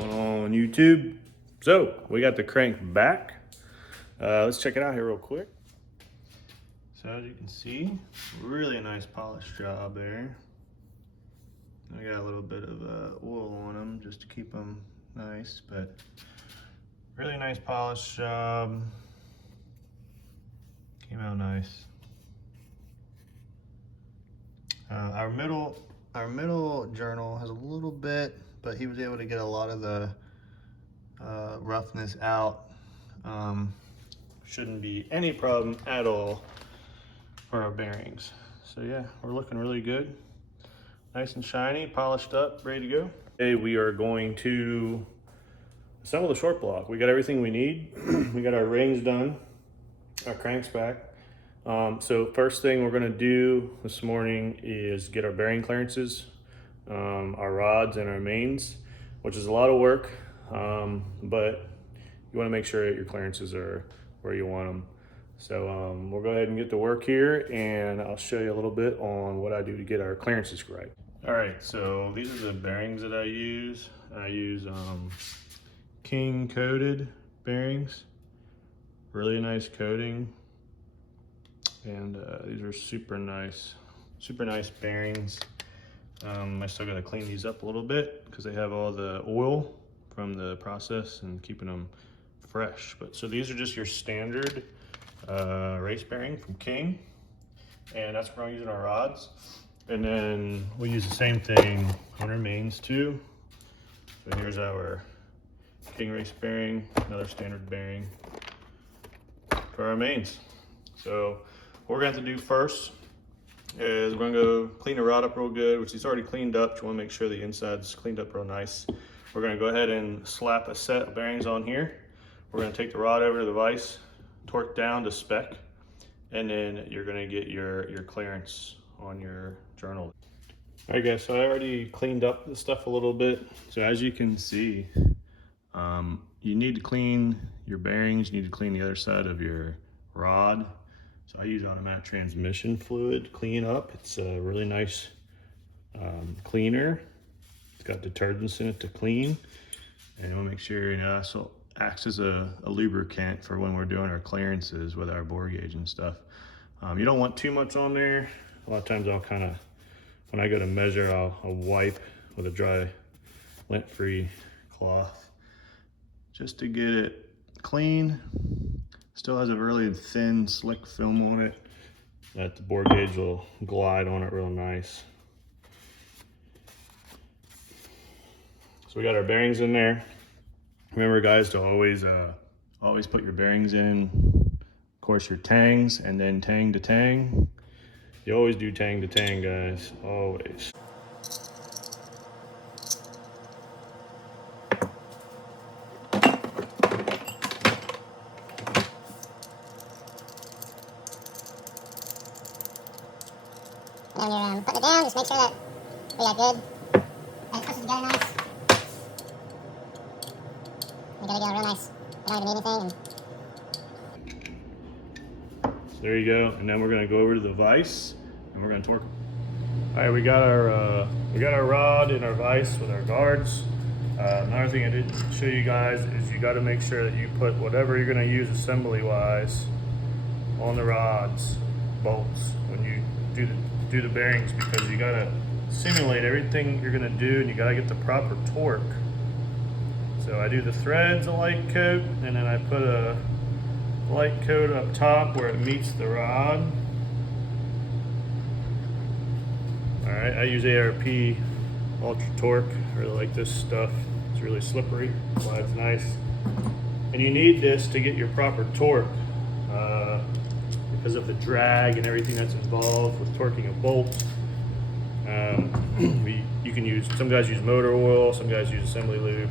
going on YouTube? So we got the crank back. Let's check it out here real quick. So as you can see, really a nice polished job there. I got a little bit of oil on them just to keep them nice, but really nice polished job. Came out nice. Our middle journal has a little bit, but he was able to get a lot of the roughness out. Shouldn't be any problem at all for our bearings. So yeah, we're looking really good. Nice and shiny, polished up, ready to go. Today we are going to assemble the short block. We got everything we need. We got our rings done, our cranks back. So first thing we're gonna do this morning is get our bearing clearances, our rods and our mains, which is a lot of work, but you wanna make sure that your clearances are where you want them. So we'll go ahead and get to work here, and I'll show you a little bit on what I do to get our clearances right. All right, so these are the bearings that I use. I use King coated bearings, really nice coating. And these are super nice bearings. I still gotta clean these up a little bit because they have all the oil from the process and keeping them fresh. But so these are just your standard race bearing from King, and that's what I'm using our rods. And then we use the same thing on our mains too. So here's our King race bearing, another standard bearing for our mains. So what we're going to have to do first is we're going to go clean the rod up real good, which is already cleaned up. You want to make sure the inside's cleaned up real nice. We're going to go ahead and slap a set of bearings on here. We're going to take the rod over to the vise, torque down to spec, and then you're going to get your clearance on your journal. All right guys, so I already cleaned up the stuff a little bit. So as you can see, you need to clean your bearings, you need to clean the other side of your rod. So I use automatic transmission fluid to clean up. It's a really nice cleaner. It's got detergents in it to clean. And we'll make sure, so acts as a lubricant for when we're doing our clearances with our bore gauge and stuff. You don't want too much on there. A lot of times I'll kind of, when I go to measure, I'll wipe with a dry lint-free cloth just to get it clean. Still has a really thin, slick film on it that the bore gauge will glide on it real nice. So we got our bearings in there. Remember guys to always put your bearings in, of course, your tangs, and then tang to tang. You always do tang to tang, guys, always. And you're putting it down, just make sure that we got good. And push it together nice. You gotta go real nice. I don't even need anything. So there you go. And then we're gonna go over to the vise and we're gonna torque. All right, we got our rod in our vise with our guards. Another thing I didn't show you guys is you gotta make sure that you put whatever you're gonna use assembly-wise on the rods, bolts, when you do the bearings, because you gotta simulate everything you're gonna do and you gotta get the proper torque. So I do the threads a light coat, and then I put a light coat up top where it meets the rod. All right, I use ARP Ultra Torque. I really like this stuff. It's really slippery, glides nice. And you need this to get your proper torque. Because of the drag and everything that's involved with torquing a bolt. You can use, some guys use motor oil, some guys use assembly lube,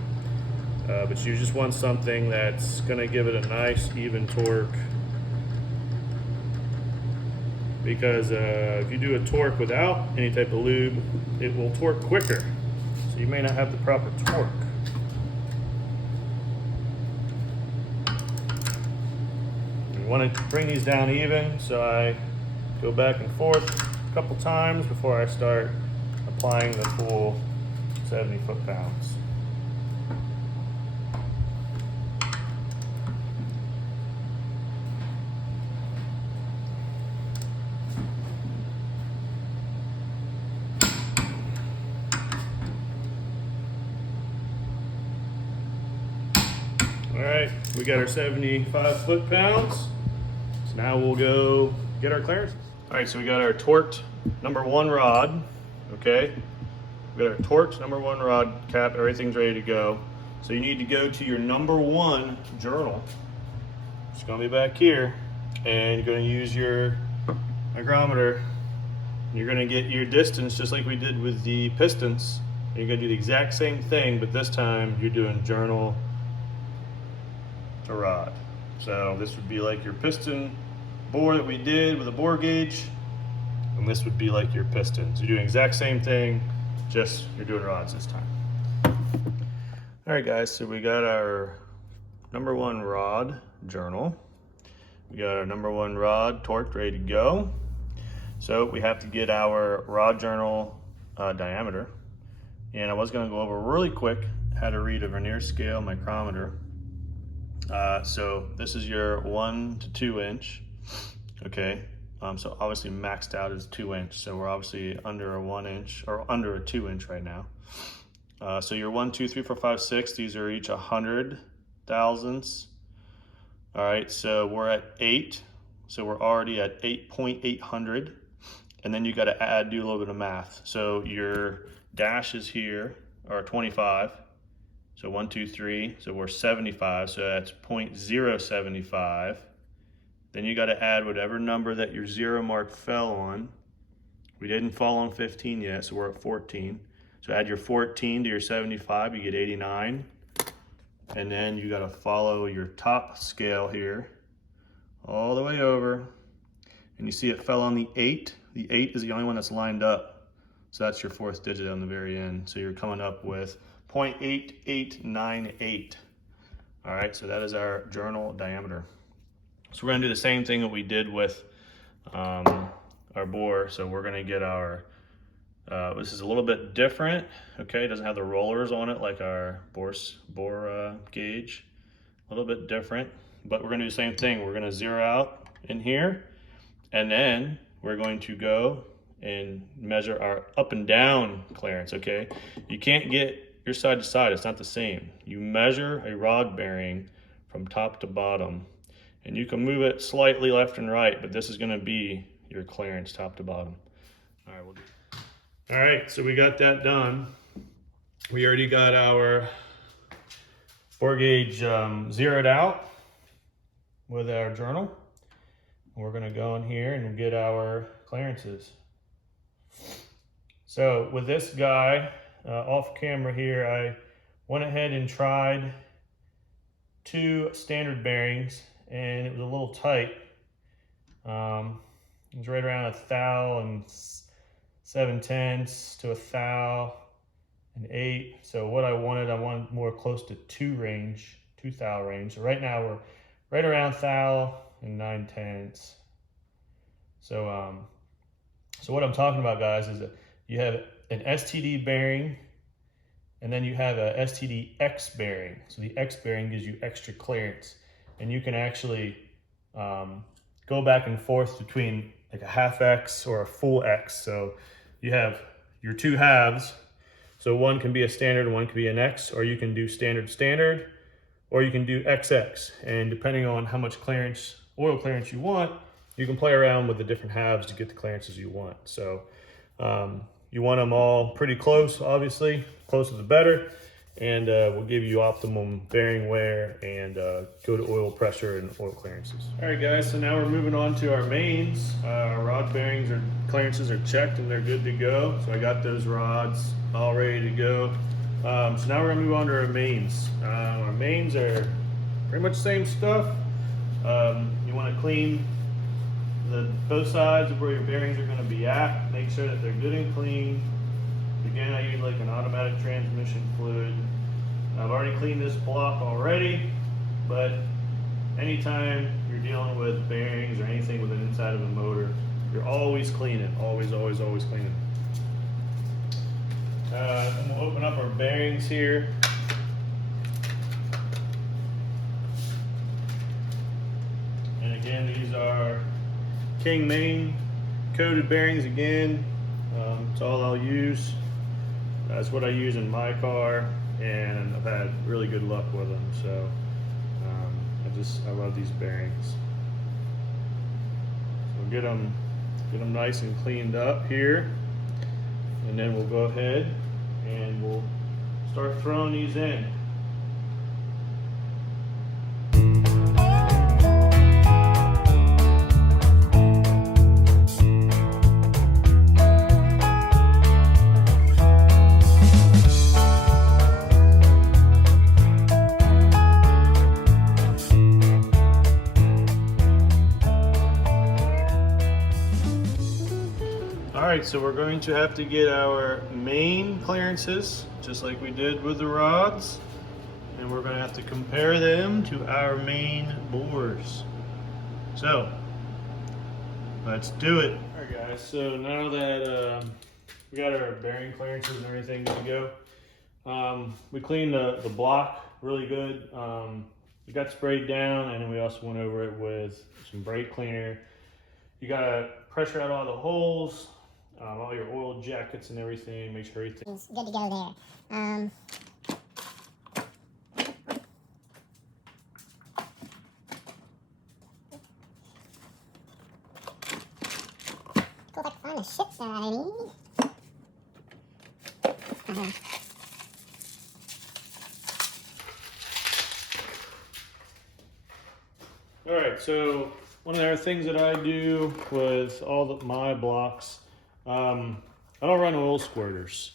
but you just want something that's gonna give it a nice even torque, because if you do a torque without any type of lube, it will torque quicker, so you may not have the proper torque. Want to bring these down even, so I go back and forth a couple times before I start applying the full 70 foot-pounds. All right, we got our 75 foot-pounds. So now we'll go get our clearances. All right, so we got our torqued #1 rod, okay? We got our torqued #1 rod cap, everything's ready to go. So you need to go to your #1 journal. It's gonna be back here, and you're gonna use your micrometer. You're gonna get your distance just like we did with the pistons. And you're gonna do the exact same thing, but this time you're doing journal to rod. So this would be like your piston bore that we did with a bore gauge, and this would be like your pistons. You're doing the exact same thing, just you're doing rods this time. All right guys, so we got our #1 rod journal. We got our #1 rod torqued, ready to go. So we have to get our rod journal diameter. And I was gonna go over really quick how to read a vernier scale micrometer. So this is your 1 to 2 inch, okay? So obviously maxed out is 2 inch. So we're obviously under a 1 inch or under a 2 inch right now. So your 1, 2, 3, 4, 5, 6, these are each 100 thousandths. All right, so we're at 8. So we're already at 8.800. And then you got to add, do a little bit of math. So your dash is here, or 25. So 1, 2, 3, so we're 75, so that's 0.075. Then you got to add whatever number that your 0 mark fell on. We didn't fall on 15 yet, so we're at 14. So add your 14 to your 75, you get 89. And then you got to follow your top scale here, all the way over. And you see it fell on the 8. The 8 is the only one that's lined up. So that's your 4th digit on the very end. So you're coming up with 0.8898. All right, so that is our journal diameter. So we're gonna do the same thing that we did with our bore. So we're gonna get our, this is a little bit different, okay? It doesn't have the rollers on it like our bore gauge. A little bit different, but we're gonna do the same thing. We're gonna zero out in here, and then we're going to go and measure our up and down clearance, okay? You can't get your side to side, it's not the same. You measure a rod bearing from top to bottom, and you can move it slightly left and right, but this is gonna be your clearance top to bottom. All right, all right, so we got that done. We already got our bore gauge zeroed out with our journal. We're gonna go in here and get our clearances. So with this guy, off camera here, I went ahead and tried 2 standard bearings, and it was a little tight. It was right around 1 thou and 7/10 to 1 thou and 8. So what I wanted more close to 2 thou range. So right now we're right around 1 thou and 9/10. So so what I'm talking about, guys, is that you have an STD bearing, and then you have a STD X bearing. So the X bearing gives you extra clearance, and you can actually go back and forth between like a half X or a full X. So you have your 2 halves. So one can be a standard, one can be an X, or you can do standard, or you can do XX. And depending on how much clearance, oil clearance you want, you can play around with the different halves to get the clearances you want. So you want them all pretty close, obviously, closer the better, and will give you optimum bearing wear and go to oil pressure and oil clearances. All right guys, so now we're moving on to our mains. Our rod bearings or clearances are checked and they're good to go. So I got those rods all ready to go. So now we're gonna move on to our mains. Our mains are pretty much the same stuff. You wanna clean both sides of where your bearings are going to be at. Make sure that they're good and clean. Again, I use like an automatic transmission fluid. I've already cleaned this block already, but anytime you're dealing with bearings or anything with an inside of a motor, you're always cleaning, always cleaning. I'm going to open up our bearings here. And again, these are King main coated bearings again. It's all I'll use. That's what I use in my car, and I've had really good luck with them. So I love these bearings. So get them nice and cleaned up here, and then we'll go ahead and we'll start throwing these in. Alright, so we're going to have to get our main clearances, just like we did with the rods, and we're going to have to compare them to our main bores. So, let's do it. Alright guys, so now that we got our bearing clearances and everything good to go, we cleaned the block really good. We got sprayed down, and then we also went over it with some brake cleaner. You got to pressure out all the holes. All your oil jackets and everything, make sure everything's good to go there. Cool if I can find the shit that I need. Alright, so one of the other things that I do with all my blocks, I don't run oil squirters.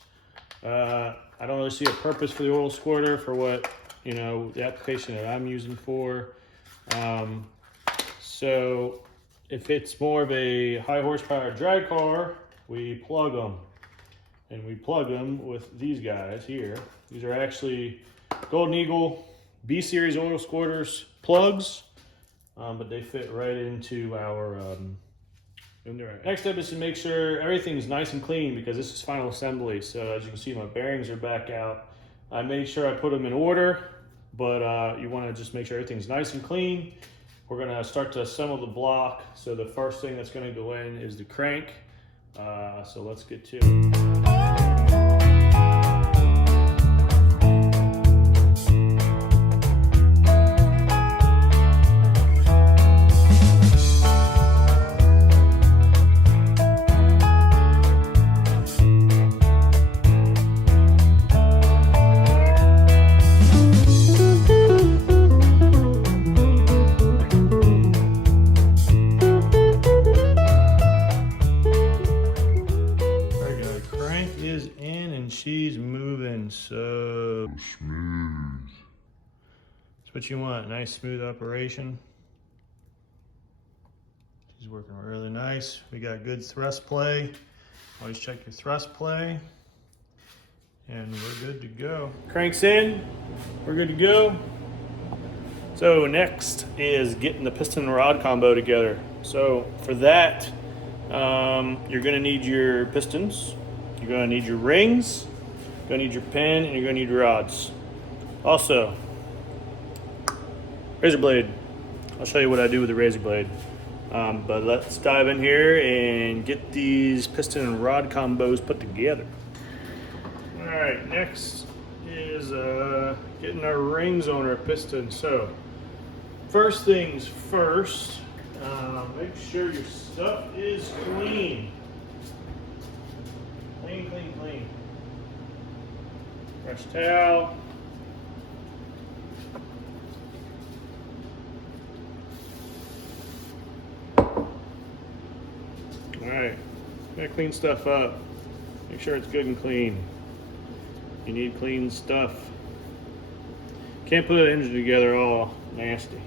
I don't really see a purpose for the oil squirter for what, the application that I'm using for. So if it's more of a high horsepower drag car, we plug them. And we plug them with these guys here. These are actually Golden Eagle B series oil squirters plugs, but they fit right into our next step is to make sure everything's nice and clean, because this is final assembly. So as you can see, my bearings are back out. I made sure I put them in order, but you want to just make sure everything's nice and clean. We're going to start to assemble the block. So the first thing that's going to go in is the crank. So let's get to it. She's moving so smooth. That's what you want, nice smooth operation. She's working really nice. We got good thrust play. Always check your thrust play. And we're good to go. Cranks in, we're good to go. So next is getting the piston and rod combo together. So for that, you're gonna need your pistons, you're gonna need your rings, you're gonna need your pin, and you're gonna need your rods. Also, razor blade. I'll show you what I do with the razor blade. But let's dive in here and get these piston and rod combos put together. All right, next is getting our rings on our piston. So first things first, make sure your stuff is clean. Clean, clean, clean. Fresh towel. Alright, gotta clean stuff up. Make sure it's good and clean. You need clean stuff. Can't put an engine together all nasty.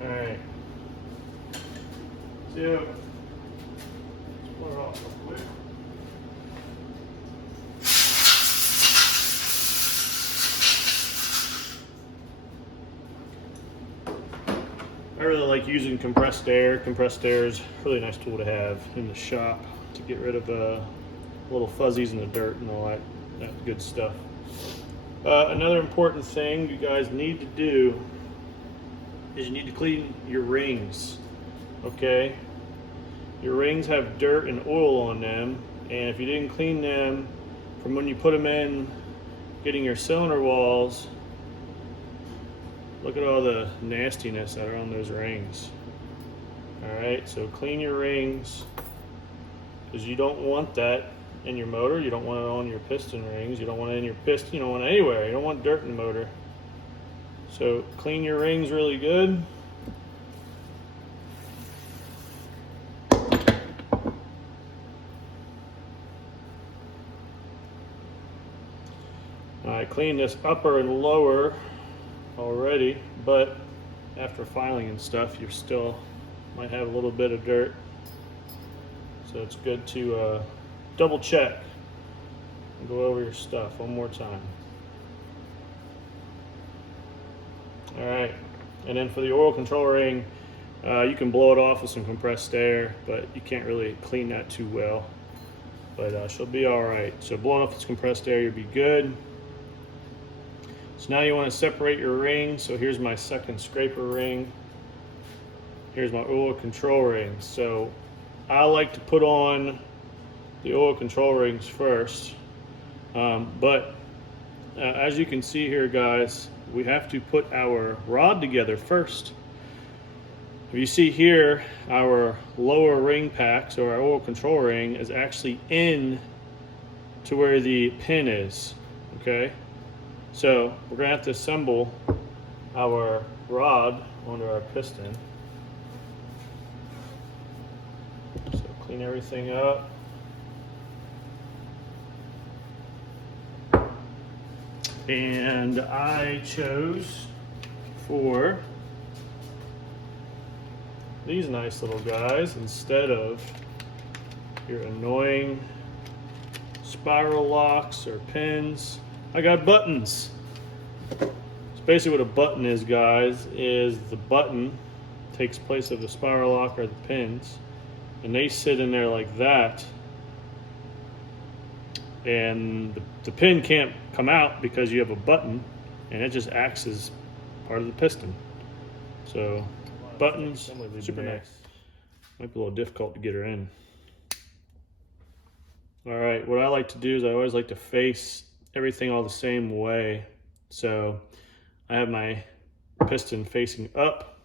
Alright. So, let's pull it off real quick. I really like using compressed air. Compressed air is a really nice tool to have in the shop to get rid of little fuzzies in the dirt and all that good stuff. Another important thing you guys need to do is you need to clean your rings, okay? Your rings have dirt and oil on them, and if you didn't clean them from when you put them in getting your cylinder walls. Look at all the nastiness that are on those rings. All right, so clean your rings, because you don't want that in your motor. You don't want it on your piston rings. You don't want it in your piston. You don't want it anywhere. You don't want dirt in the motor. So clean your rings really good. I cleaned this upper and lower already, but after filing and stuff, you still might have a little bit of dirt. So it's good to double check and go over your stuff one more time. All right, and then for the oil control ring, you can blow it off with some compressed air, but you can't really clean that too well. But she'll be all right. So blow it off with compressed air, you'll be good. So now you want to separate your ring. So here's my second scraper ring. Here's my oil control ring. So I like to put on the oil control rings first. But as you can see here, guys, we have to put our rod together first. If you see here, our lower ring pack, so our oil control ring, is actually in to where the pin is, okay? So we're gonna have to assemble our rod onto our piston. So clean everything up. And I chose for these nice little guys instead of your annoying spiral locks or pins. I got buttons. So basically what a button is, guys, is the button takes place of the spiral lock or the pins, and they sit in there like that, and the pin can't come out because you have a button, and it just acts as part of the piston. So buttons, super nice. Might be a little difficult to get her in. All right, what I like to do is I always like to face everything all the same way. So I have my piston facing up,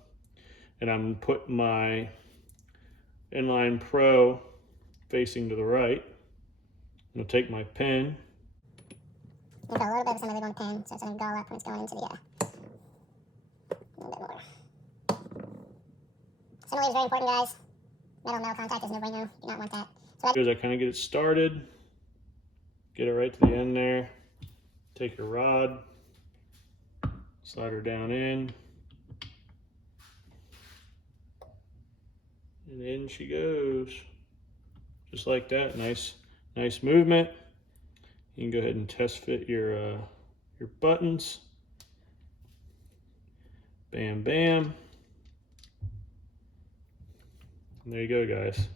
and I'm gonna put my Inline Pro facing to the right. I'm gonna take my pin. You've got a little bit of assembly on the pin, so it's going to gall up when it's going into the, a little bit more. Assembly is very important, guys. Metal contact is no-brainer. You do not want that. So I kind of get it started, get it right to the end there, take your rod, slide her down in, and in she goes. Just like that. Nice movement. You can go ahead and test fit your buttons. Bam, bam. And there you go, guys.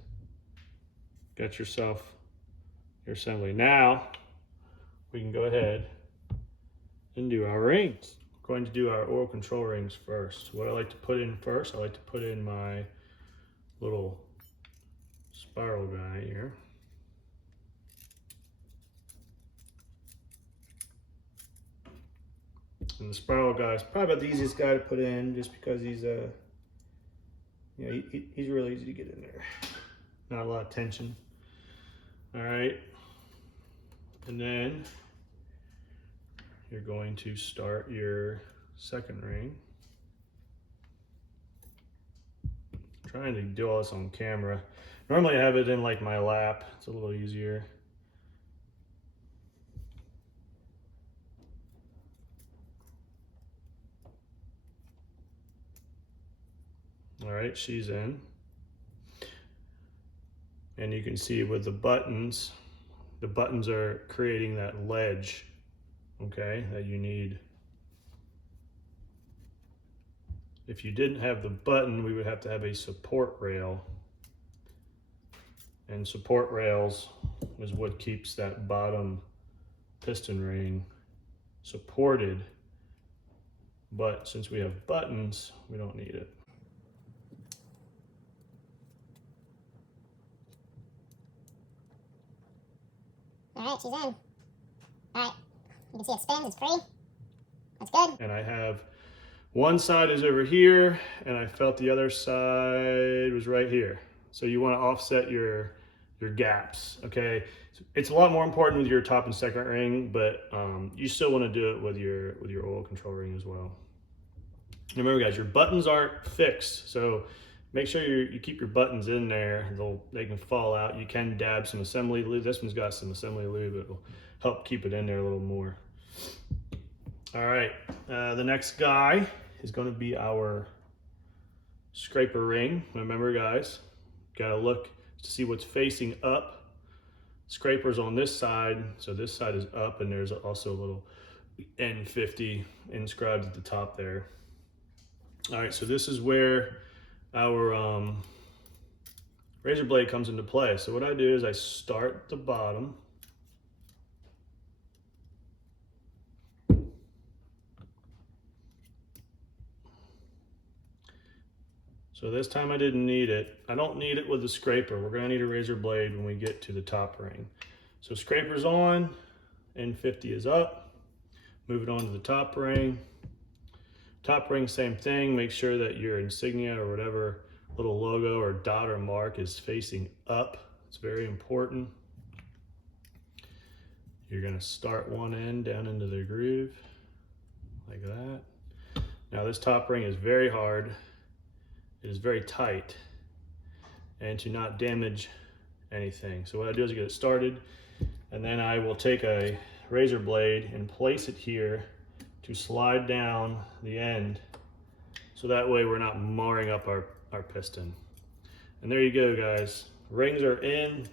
Got yourself your assembly. Now we can go ahead and do our rings. We're going to do our oil control rings first. What I like to put in first, I like to put in my little spiral guy here. And the spiral guy is probably the easiest guy to put in, just because he's he's really easy to get in there. Not a lot of tension. All right, and then you're going to start your second ring. I'm trying to do all this on camera. Normally I have it in like my lap. It's a little easier. All right, she's in. And you can see with the buttons are creating that ledge, okay, that you need. If you didn't have the button, we would have to have a support rail. And support rails is what keeps that bottom piston ring supported. But since we have buttons, we don't need it. All right, she's in. All right, You can see it spins, it's free. That's good. And I have one side is over here, and I felt the other side was right here. So you want to offset your gaps, okay? It's a lot more important with your top and second ring, but you still want to do it with your oil control ring as well. And remember, guys, your buttons aren't fixed, so make sure you keep your buttons in there. They can fall out. You can dab some assembly lube. This one's got some assembly lube. It will help keep it in there a little more. All right, the next guy is going to be our scraper ring. Remember, guys, got to look to see what's facing up. Scraper's on this side, so this side is up, and there's also a little N50 inscribed at the top there. All right, so this is where our razor blade comes into play. So what I do is I start at the bottom. So this time I didn't need it. I don't need it with the scraper. We're gonna need a razor blade when we get to the top ring. So scraper's on, N50 is up. Move it on to the top ring. Top ring, same thing. Make sure that your insignia or whatever little logo or dot or mark is facing up. It's very important. You're gonna start one end down into the groove, like that. Now this top ring is very hard. It is very tight, and to not damage anything. So what I do is I get it started, and then I will take a razor blade and place it here to slide down the end, so that way we're not marring up our piston. And there you go, guys. Rings are in,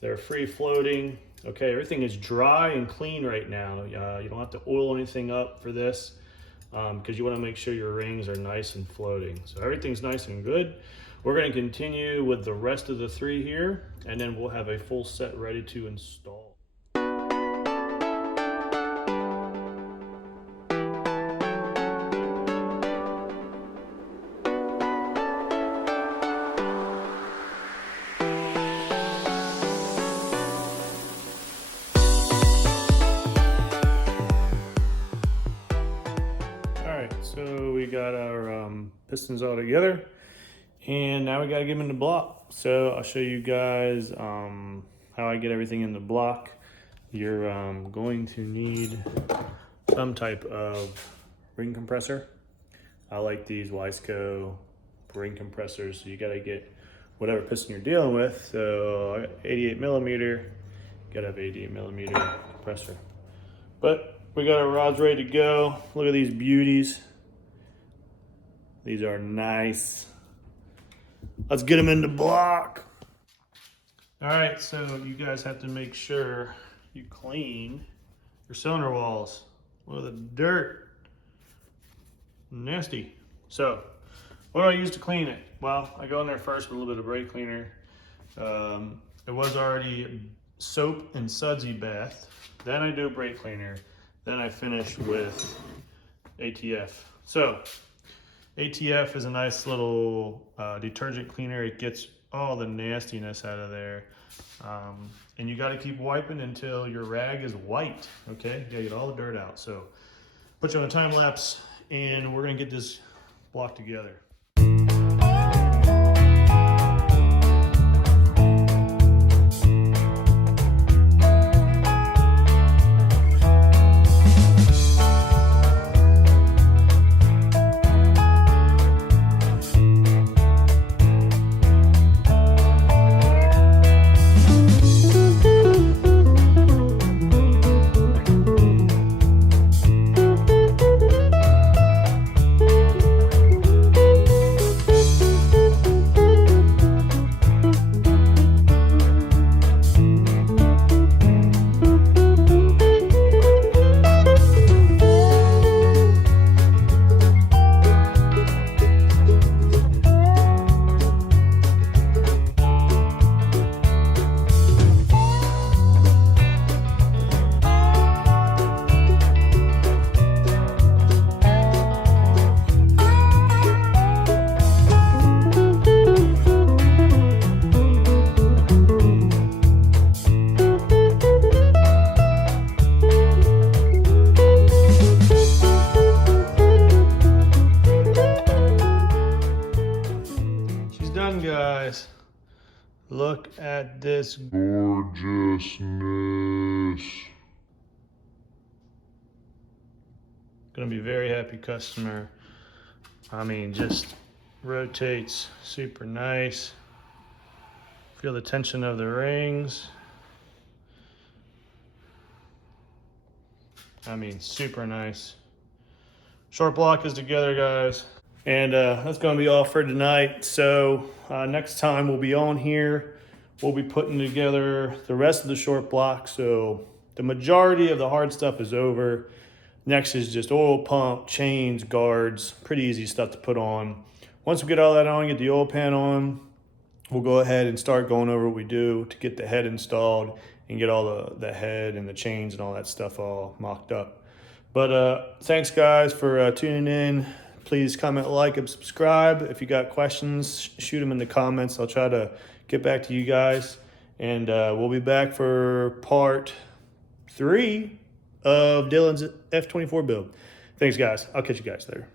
they're free floating. Okay, everything is dry and clean right now. You don't have to oil anything up for this, because you want to make sure your rings are nice and floating. So everything's nice and good. We're going to continue with the rest of the three here, and then we'll have a full set ready to install. So we got our pistons all together, and now we got to get them in the block. So I'll show you guys how I get everything in the block. You're going to need some type of ring compressor. I like these Wiseco ring compressors, so you got to get whatever piston you're dealing with. So 88 millimeter, got to have 88 millimeter compressor. But we got our rods ready to go. Look at these beauties. These are nice. Let's get them in the block. All right, so you guys have to make sure you clean your cylinder walls. Look at the dirt. Nasty. So, what do I use to clean it? Well, I go in there first with a little bit of brake cleaner. It was already soap and sudsy bath. Then I do brake cleaner. Then I finish with ATF. So, ATF is a nice little detergent cleaner. It gets all the nastiness out of there. And you gotta keep wiping until your rag is white, okay? You gotta get all the dirt out. So, put you on a time lapse, and we're gonna get this block together. look at this gorgeousness. Gonna be very happy customer. I mean, just rotates super nice. Feel the tension of the rings. I mean, super nice. Short block is together, guys. And that's gonna be all for tonight. So next time we'll be on here. We'll be putting together the rest of the short block. So the majority of the hard stuff is over. Next is just oil pump, chains, guards, pretty easy stuff to put on. Once we get all that on, get the oil pan on, we'll go ahead and start going over what we do to get the head installed and get all the head and the chains and all that stuff all mocked up. But thanks guys for tuning in. Please comment, like, and subscribe. If you got questions, shoot them in the comments. I'll try to get back to you guys. And we'll be back for part 3 of Dylan's F24 build. Thanks guys. I'll catch you guys later.